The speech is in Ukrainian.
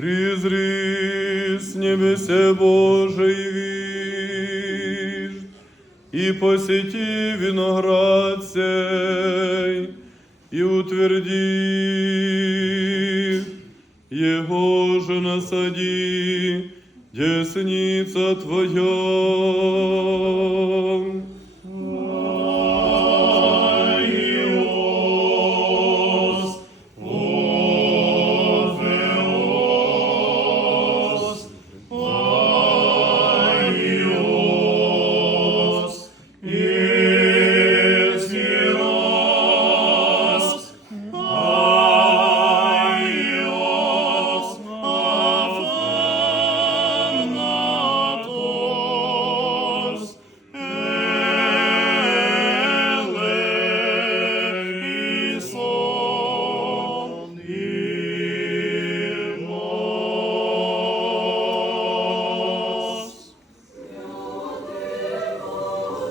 призри с небесе Божий вижд, и посети виноград сей, и утверди, его же насади, десница Твоя.